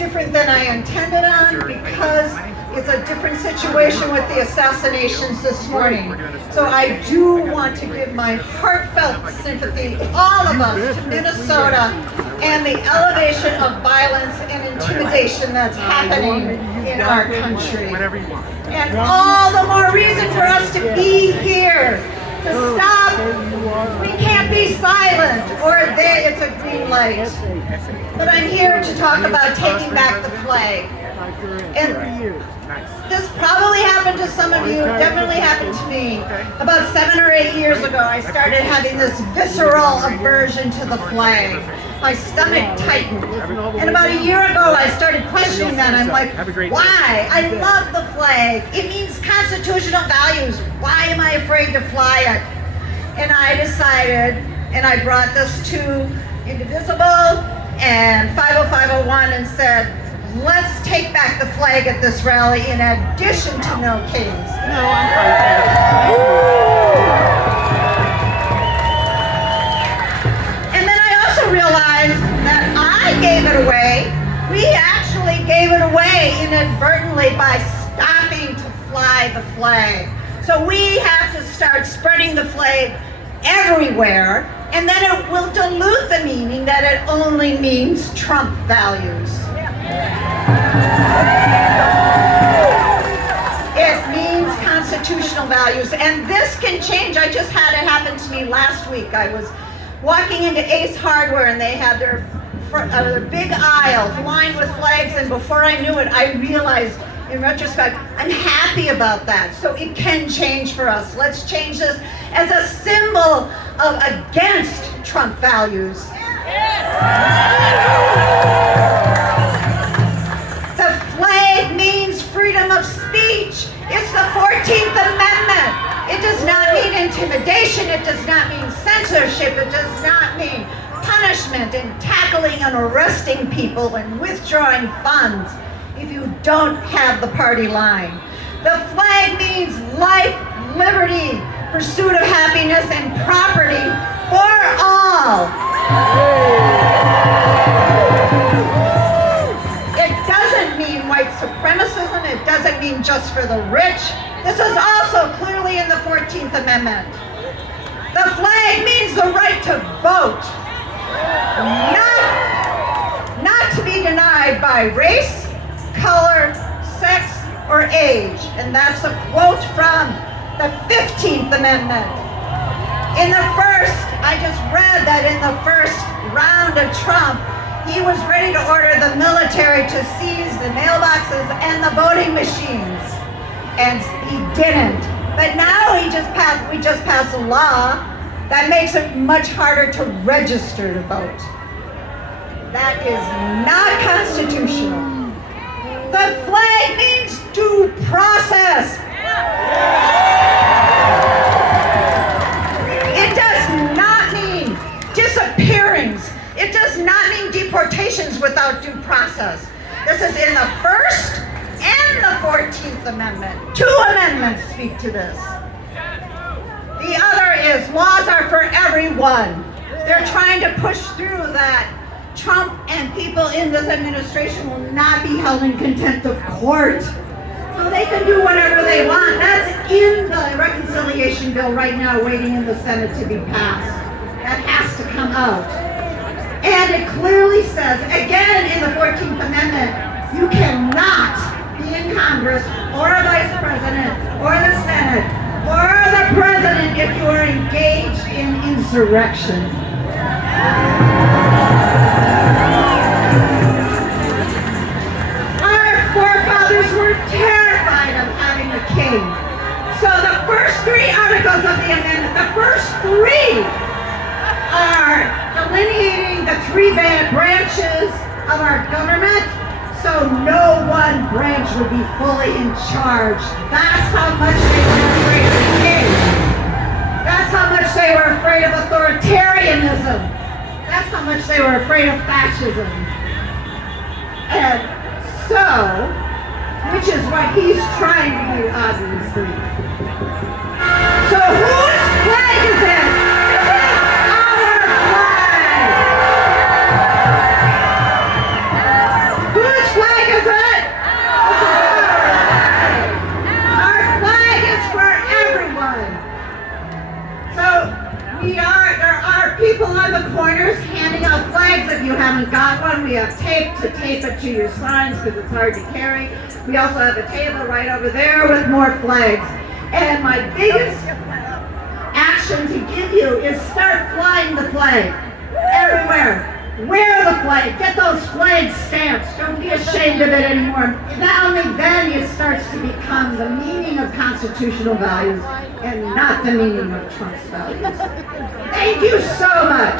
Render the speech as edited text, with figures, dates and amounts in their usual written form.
different than I intended on because it's a different situation with the assassinations this morning. So I do want to give my heartfelt sympathy, all of us, to Minnesota and the elevation of violence and intimidation that's happening in our country. And all the more reason for us to be here, to stop. We can't be silent, or it's a green light. But I'm here to talk about taking back the flag. And this probably happened to some of you, definitely happened to me. About 7 or 8 years ago, I started having this visceral aversion to the flag. My stomach tightened. And about a year ago, I started questioning that. I'm like, why? I love the flag. It means constitutional values. Why am I afraid to fly it? And I decided, and I brought this to Indivisible and 50501 and said, let's take back the flag at this rally in addition to No Kings. No, I'm fine. And then I also realized that I gave it away. We actually gave it away inadvertently by stopping to fly the flag. So we have to start spreading the flag everywhere, and then it will dilute the meaning that it only means Trump values. It means constitutional values, and this can change. I just had it happen to me last week. I was walking into Ace Hardware, and they had their big aisle lined with flags, and before I knew it, I realized, in retrospect, I'm happy about that. So it can change for us. Let's change this as a symbol of against Trump values. The flag means freedom of speech. It's the 14th Amendment. It does not mean intimidation. It does not mean censorship. It does not mean punishment and tackling and arresting people and withdrawing funds if you don't have the party line. The flag means life, liberty, pursuit of happiness, and property for all. It doesn't mean white supremacism. It doesn't mean just for the rich. This is also clearly in the 14th Amendment. The flag means the right to vote, not to be denied by race, color, sex, or age. And that's a quote from the 15th Amendment. I just read that in the first round of Trump, he was ready to order the military to seize the mailboxes and the voting machines. And he didn't. But now we just passed a law that makes it much harder to register to vote. That is not constitutional. The flag means due process. It does not mean disappearings. It does not mean deportations without due process. This is in the First and the 14th Amendment. 2 amendments speak to this. The other is laws are for everyone. They're trying to push through that Trump and people in this administration will not be held in contempt of court. So they can do whatever they want. That's in the reconciliation bill right now, waiting in the Senate to be passed. That has to come out. And it clearly says, again in the 14th Amendment, you cannot be in Congress or a vice president or the Senate or the president if you are engaged in insurrection. Our forefathers were terrified of having a king. So the first 3 articles of the amendment, the first 3 are delineating the 3 branches of our government, so no one branch would be fully in charge. That's how much they were afraid of the king. That's how much they were afraid of authoritarianism. That's how much they were afraid of fascism. And so, which is what he's trying to do, obviously. So whose flag is it? This is our flag. Whose We have tape to tape it to your signs because it's hard to carry. We also have a table right over there with more flags. And my biggest action to give you is start flying the flag everywhere. Wear the flag. Get those flag stamps. Don't be ashamed of it anymore. Only then it starts to become the meaning of constitutional values and not the meaning of Trump's values. Thank you so much.